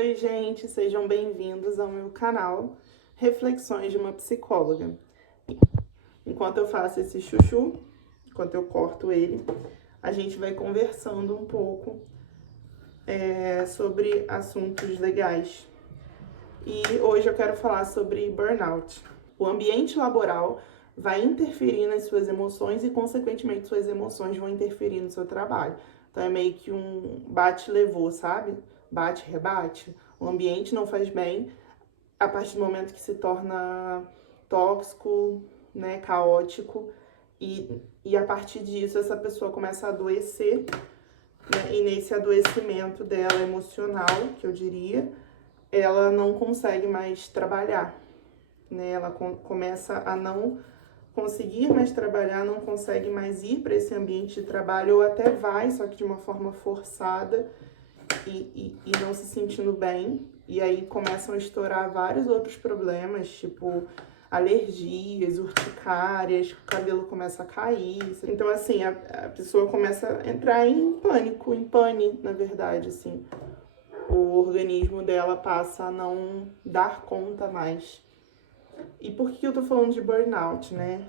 Oi, gente, sejam bem-vindos ao meu canal Reflexões de uma Psicóloga. Enquanto eu faço esse chuchu, enquanto eu corto ele, a gente vai conversando um pouco sobre assuntos legais. E hoje eu quero falar sobre burnout. O ambiente laboral vai interferir nas suas emoções e, consequentemente, suas emoções vão interferir no seu trabalho. Então é meio que um bate-levou, sabe? Bate-rebate. O ambiente não faz bem a partir do momento que se torna tóxico, né, caótico, e a partir disso essa pessoa começa a adoecer, né, e nesse adoecimento dela emocional, que eu diria, ela não consegue mais trabalhar, né? Ela começa a não conseguir mais trabalhar, não consegue mais ir para esse ambiente de trabalho, ou até vai, só que de uma forma forçada e não se sentindo bem. E aí começam a estourar vários outros problemas, tipo alergias, urticárias, o cabelo começa a cair. Então, assim, a pessoa começa a entrar em pânico, em pane, na verdade, assim. O organismo dela passa a não dar conta mais. E por que eu tô falando de burnout, né?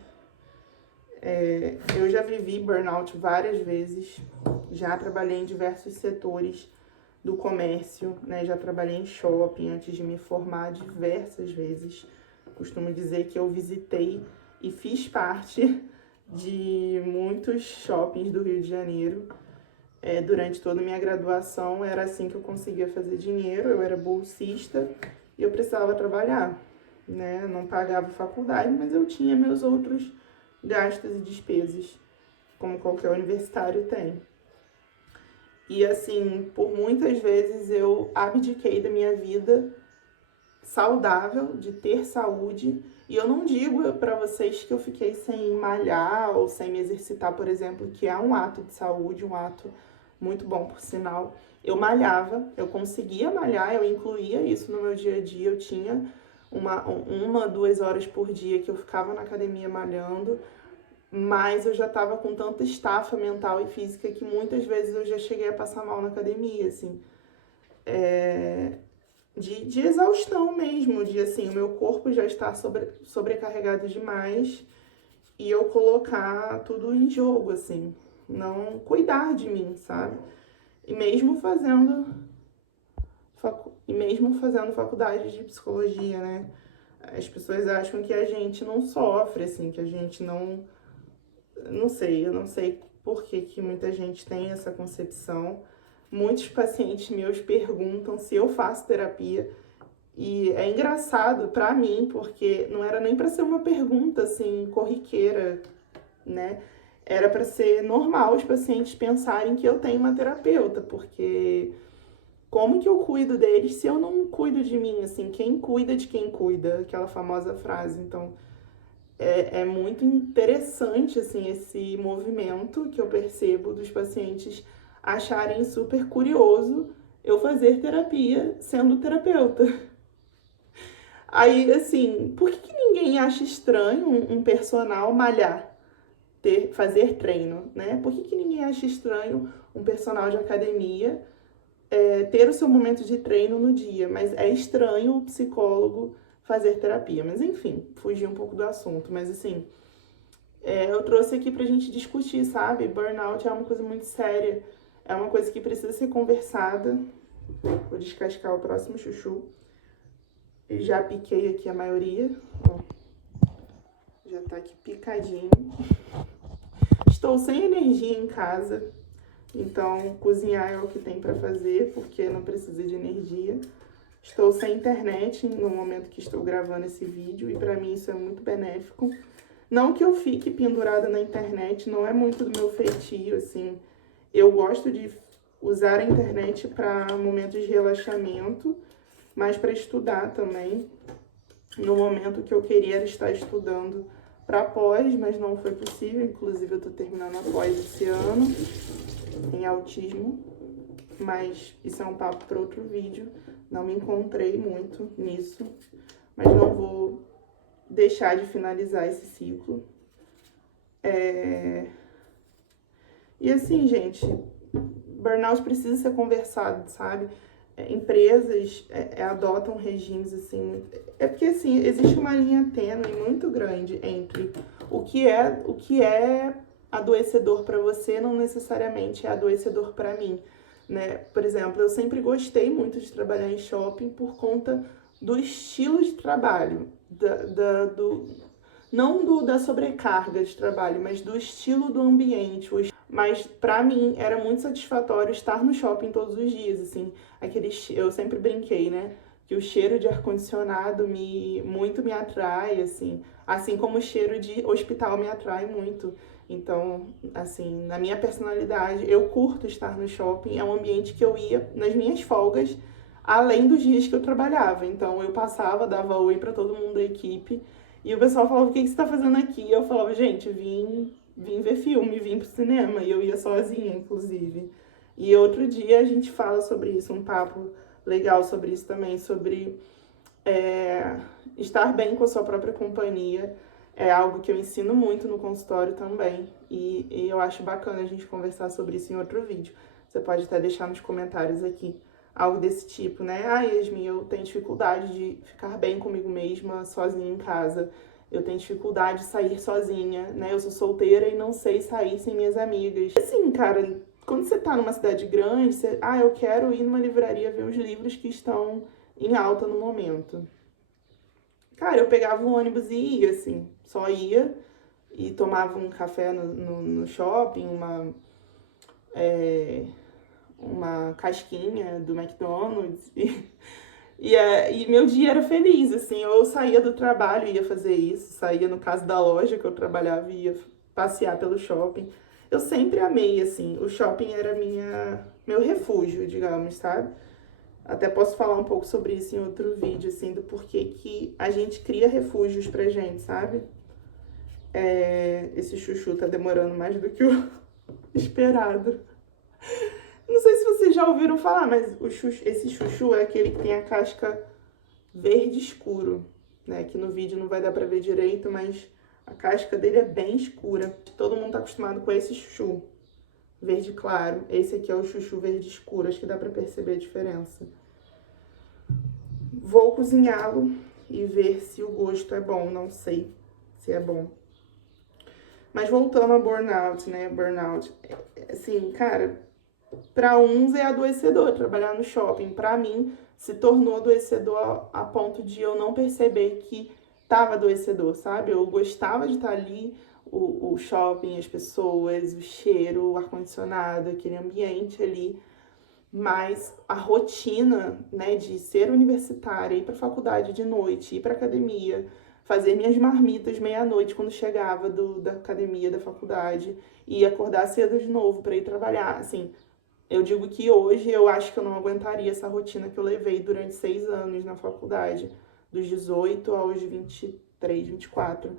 Eu já vivi burnout várias vezes, já trabalhei em diversos setores do comércio, né? Já trabalhei em shopping antes de me formar diversas vezes. Costumo dizer que eu visitei e fiz parte de muitos shoppings do Rio de Janeiro. Durante toda a minha graduação era assim que eu conseguia fazer dinheiro, eu era bolsista e eu precisava trabalhar, né? Eu não pagava faculdade, mas eu tinha meus outros gastos e despesas, como qualquer universitário tem. E assim, por muitas vezes eu abdiquei da minha vida saudável, de ter saúde, e eu não digo para vocês que eu fiquei sem malhar ou sem me exercitar, por exemplo, que é um ato de saúde, um ato muito bom, por sinal. Eu malhava, eu conseguia malhar, eu incluía isso no meu dia a dia, eu tinha uma 2 horas por dia que eu ficava na academia malhando, mas eu já tava com tanta estafa mental e física que muitas vezes eu já cheguei a passar mal na academia, assim. De exaustão mesmo, de assim, o meu corpo já está sobrecarregado demais e eu colocar tudo em jogo, assim, não cuidar de mim, sabe? E mesmo fazendo faculdade de psicologia, né? As pessoas acham que a gente não sofre, assim, que a gente não sei, eu não sei por que muita gente tem essa concepção. Muitos pacientes meus perguntam se eu faço terapia. E é engraçado pra mim, porque não era nem pra ser uma pergunta assim corriqueira, né? Era pra ser normal os pacientes pensarem que eu tenho uma terapeuta, porque como que eu cuido deles se eu não cuido de mim, assim, quem cuida de quem cuida, aquela famosa frase. Então, é muito interessante, assim, esse movimento que eu percebo dos pacientes acharem super curioso eu fazer terapia sendo terapeuta. Aí, assim, por que ninguém acha estranho um personal malhar, fazer treino, né? Por que ninguém acha estranho um personal de academia ter o seu momento de treino no dia? Mas é estranho o psicólogo fazer terapia. Mas, enfim, fugi um pouco do assunto. Mas, assim, eu trouxe aqui pra gente discutir, sabe? Burnout é uma coisa muito séria. É uma coisa que precisa ser conversada. Vou descascar o próximo chuchu. Já piquei aqui a maioria, ó. Já tá aqui picadinho. Estou sem energia em casa, então cozinhar é o que tem pra fazer, porque não precisa de energia. Estou sem internet no momento que estou gravando esse vídeo e pra mim isso é muito benéfico. Não que eu fique pendurada na internet, não é muito do meu feitio, assim. Eu gosto de usar a internet para momentos de relaxamento, mas para estudar também. No momento que eu queria era estar estudando para pós, mas não foi possível. Inclusive, eu tô terminando a pós esse ano em autismo, mas isso é um papo para outro vídeo. Não me encontrei muito nisso, mas não vou deixar de finalizar esse ciclo. E assim, gente, burnout precisa ser conversado, sabe? empresas adotam regimes assim. É porque assim, existe uma linha tênue muito grande entre o que é adoecedor para você não necessariamente é adoecedor para mim, né? Por exemplo, eu sempre gostei muito de trabalhar em shopping por conta do estilo de trabalho, não da sobrecarga de trabalho, mas do estilo do ambiente. Mas para mim era muito satisfatório estar no shopping todos os dias, assim, eu sempre brinquei, né, que o cheiro de ar-condicionado muito me atrai, assim como o cheiro de hospital me atrai muito. Então, assim, na minha personalidade, eu curto estar no shopping, é um ambiente que eu ia nas minhas folgas, além dos dias que eu trabalhava. Então, eu passava, dava oi para todo mundo da equipe, e o pessoal falava: o que você tá fazendo aqui? E eu falava: gente, vim ver filme, vim pro cinema, e eu ia sozinha, inclusive. E outro dia a gente fala sobre isso, um papo legal sobre isso também, sobre estar bem com a sua própria companhia. É algo que eu ensino muito no consultório também, e eu acho bacana a gente conversar sobre isso em outro vídeo. Você pode até deixar nos comentários aqui algo desse tipo, né? Ah, Yasmin, eu tenho dificuldade de ficar bem comigo mesma, sozinha em casa. Eu tenho dificuldade de sair sozinha, né? Eu sou solteira e não sei sair sem minhas amigas. Assim, cara, quando você tá numa cidade grande, eu quero ir numa livraria ver os livros que estão em alta no momento. Cara, eu pegava um ônibus e ia, assim, só ia e tomava um café no shopping, uma casquinha do McDonald's e meu dia era feliz, assim, eu saía do trabalho e ia fazer isso, saía no caso da loja que eu trabalhava e ia passear pelo shopping. Eu sempre amei, assim, o shopping era meu refúgio, digamos, sabe? Até posso falar um pouco sobre isso em outro vídeo, assim, do porquê que a gente cria refúgios pra gente, sabe? Esse chuchu tá demorando mais do que o esperado. Não sei se vocês já ouviram falar, mas esse chuchu é aquele que tem a casca verde escuro, né? Que no vídeo não vai dar pra ver direito, mas a casca dele é bem escura. Todo mundo tá acostumado com esse chuchu verde claro. Esse aqui é o chuchu verde escuro, acho que dá pra perceber a diferença. Vou cozinhá-lo e ver se o gosto é bom, não sei se é bom. Mas voltando ao burnout, né? Burnout, assim, cara, para uns é adoecedor trabalhar no shopping. Para mim, se tornou adoecedor a ponto de eu não perceber que tava adoecedor, sabe? Eu gostava de estar ali, o shopping, as pessoas, o cheiro, o ar-condicionado, aquele ambiente ali. Mas a rotina, né, de ser universitária, ir para faculdade de noite, ir para academia, fazer minhas marmitas meia-noite quando chegava da academia, da faculdade, e acordar cedo de novo para ir trabalhar, assim, eu digo que hoje eu acho que eu não aguentaria essa rotina que eu levei durante 6 anos na faculdade, dos 18 aos 23, 24.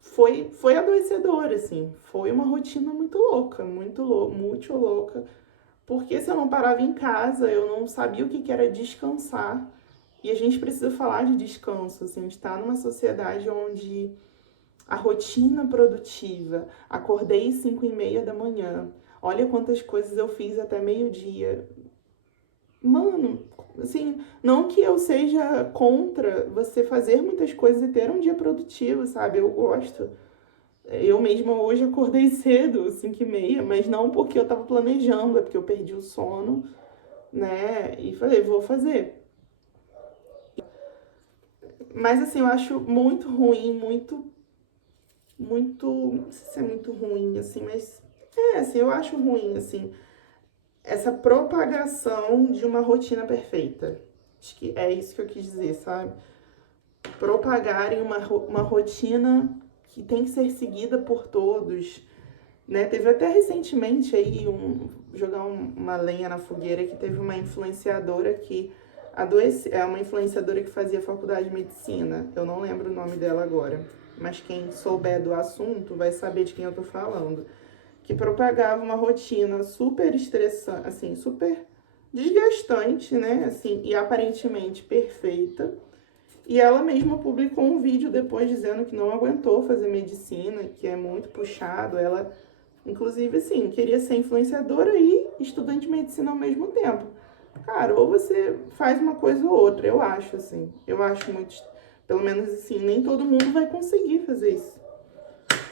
Foi adoecedor, assim, foi uma rotina muito louca, muito louca, porque se eu não parava em casa, eu não sabia o que era descansar. E a gente precisa falar de descanso, assim, a gente tá numa sociedade onde a rotina produtiva, acordei às 5:30 da manhã, olha quantas coisas eu fiz até meio-dia. Mano, assim, não que eu seja contra você fazer muitas coisas e ter um dia produtivo, sabe? Eu gosto. Eu mesma hoje acordei cedo, 5:30, mas não porque eu tava planejando, é porque eu perdi o sono, né? E falei, vou fazer. Mas assim, eu acho muito ruim, não sei se é muito ruim, assim, mas assim, eu acho ruim, assim, essa propagação de uma rotina perfeita. Acho que é isso que eu quis dizer, sabe? Propagarem uma rotina que tem que ser seguida por todos, né? Teve até recentemente aí, jogar uma lenha na fogueira, que teve uma influenciadora que é uma influenciadora que fazia faculdade de medicina, eu não lembro o nome dela agora, mas quem souber do assunto vai saber de quem eu tô falando, que propagava uma rotina super estressante, assim, super desgastante, né, assim, e aparentemente perfeita, e ela mesma publicou um vídeo depois dizendo que não aguentou fazer medicina, que é muito puxado, ela, inclusive, assim, queria ser influenciadora e estudante de medicina ao mesmo tempo. cara, ou você faz uma coisa ou outra, eu acho, assim. Eu acho muito, pelo menos assim, nem todo mundo vai conseguir fazer isso,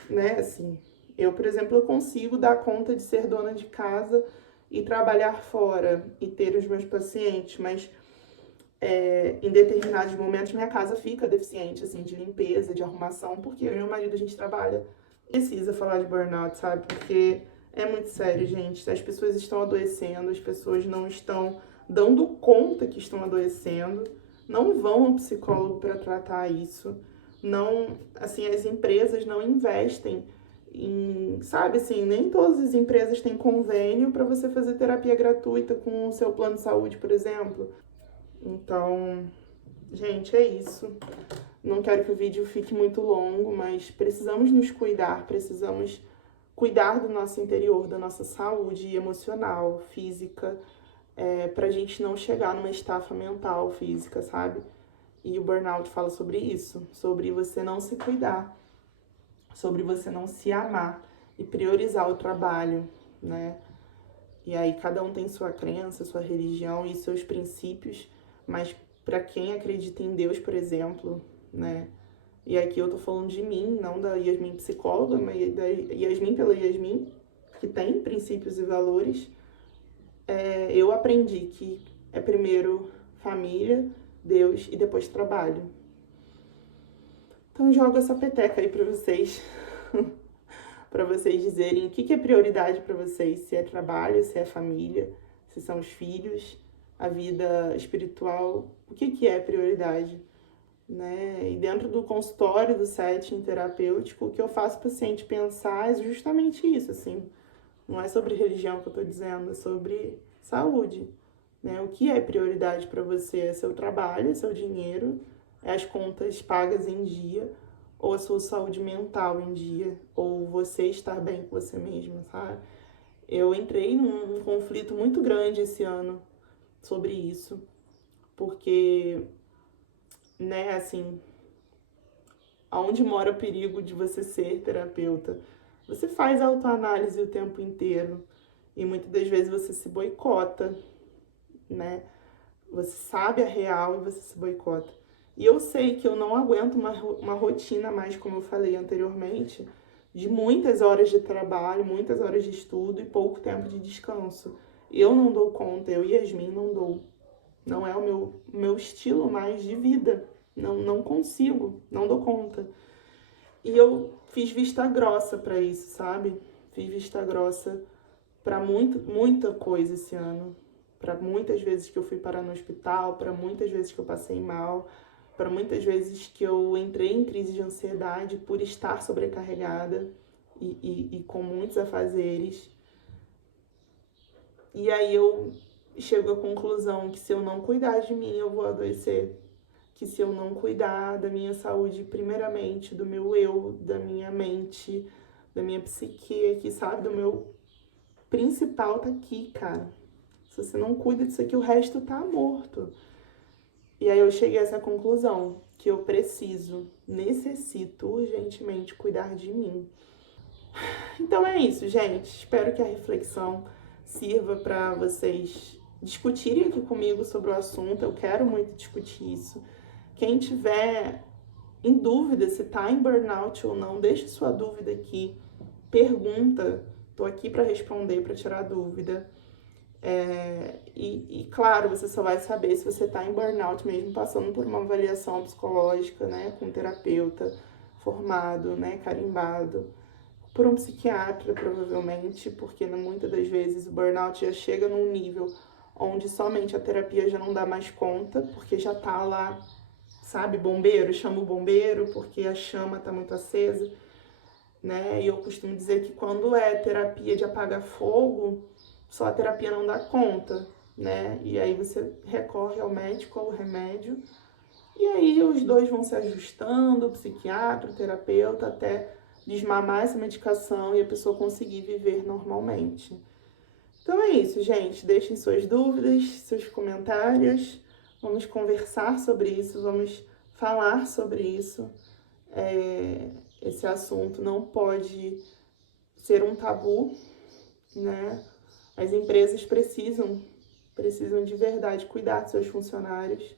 né? Assim, eu, por exemplo, eu consigo dar conta de ser dona de casa e trabalhar fora e ter os meus pacientes, mas em determinados momentos minha casa fica deficiente, assim, de limpeza, de arrumação, porque eu e meu marido, a gente trabalha. Precisa falar de burnout, sabe? Porque é muito sério, gente. As pessoas estão adoecendo, as pessoas não estão dando conta que estão adoecendo, não vão ao psicólogo para tratar isso, não, assim, as empresas não investem em, sabe, assim, nem todas as empresas têm convênio para você fazer terapia gratuita com o seu plano de saúde, por exemplo. Então, gente, é isso. Não quero que o vídeo fique muito longo, mas precisamos nos cuidar, precisamos cuidar do nosso interior, da nossa saúde emocional, física, pra gente não chegar numa estafa mental, física, sabe? E o burnout fala sobre isso, sobre você não se cuidar, sobre você não se amar e priorizar o trabalho, né? E aí cada um tem sua crença, sua religião e seus princípios, mas para quem acredita em Deus, por exemplo, né? E aqui eu tô falando de mim, não da Yasmin psicóloga, mas da Yasmin pela Yasmin, que tem princípios e valores. Eu aprendi que é primeiro família, Deus e depois trabalho. Então jogo essa peteca aí pra vocês, para vocês dizerem o que é prioridade para vocês, se é trabalho, se é família, se são os filhos, a vida espiritual, o que é prioridade, né? E dentro do consultório, do setting terapêutico, o que eu faço o paciente pensar é justamente isso, assim, não é sobre religião que eu tô dizendo, é sobre saúde, né? O que é prioridade para você? É seu trabalho, é seu dinheiro, é as contas pagas em dia, ou a sua saúde mental em dia, ou você estar bem com você mesmo, sabe? Eu entrei num conflito muito grande esse ano sobre isso, porque, né, assim, aonde mora o perigo de você ser terapeuta? Você faz autoanálise o tempo inteiro e muitas das vezes você se boicota, né? Você sabe a real e você se boicota. E eu sei que eu não aguento uma rotina mais, como eu falei anteriormente, de muitas horas de trabalho, muitas horas de estudo e pouco tempo de descanso. Eu não dou conta, eu e Yasmin não dou. Não é o meu estilo mais de vida. Não consigo, não dou conta. E eu fiz vista grossa para isso, sabe? Fiz vista grossa para muita coisa esse ano. Para muitas vezes que eu fui parar no hospital, para muitas vezes que eu passei mal, para muitas vezes que eu entrei em crise de ansiedade por estar sobrecarregada e com muitos afazeres. E aí eu chego à conclusão que se eu não cuidar de mim, eu vou adoecer. Que se eu não cuidar da minha saúde, primeiramente, do meu eu, da minha mente, da minha psique, que sabe, do meu principal tá aqui, cara. Se você não cuida disso aqui, o resto tá morto. E aí eu cheguei a essa conclusão, que eu necessito urgentemente cuidar de mim. Então é isso, gente. Espero que a reflexão sirva para vocês discutirem aqui comigo sobre o assunto. Eu quero muito discutir isso. Quem tiver em dúvida se tá em burnout ou não, deixe sua dúvida aqui. Pergunta. Tô aqui para responder, para tirar dúvida. Claro, você só vai saber se você tá em burnout mesmo passando por uma avaliação psicológica, né, com um terapeuta formado, né, carimbado, por um psiquiatra, provavelmente, porque muitas das vezes o burnout já chega num nível onde somente a terapia já não dá mais conta, porque já tá lá, sabe, bombeiro, chama o bombeiro porque a chama tá muito acesa, né? E eu costumo dizer que quando é terapia de apagar fogo, só a terapia não dá conta, né? E aí você recorre ao médico, ao remédio, e aí os dois vão se ajustando, o psiquiatra, o terapeuta, até desmamar essa medicação e a pessoa conseguir viver normalmente. Então é isso, gente. Deixem suas dúvidas, seus comentários. Vamos conversar sobre isso, vamos falar sobre isso. Esse assunto não pode ser um tabu, né? As empresas precisam precisam de verdade cuidar dos seus funcionários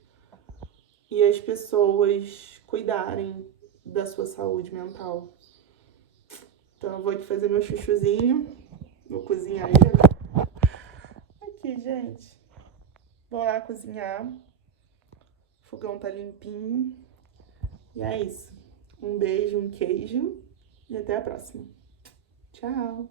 e as pessoas cuidarem da sua saúde mental. Então eu vou aqui fazer meu chuchuzinho, vou cozinhar ele. Aqui, gente. Vou lá cozinhar. O fogão tá limpinho. E é isso. Um beijo, um queijo e até a próxima. Tchau!